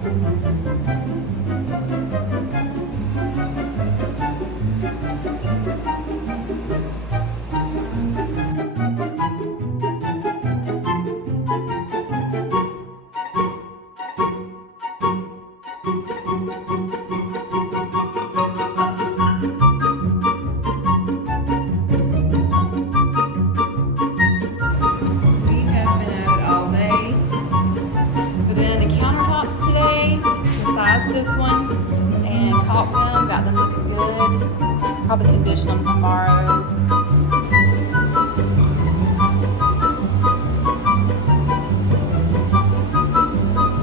We have been at it all day. Put in the countertops today, besides this one, and caulked them, got them looking good. Probably condition them tomorrow.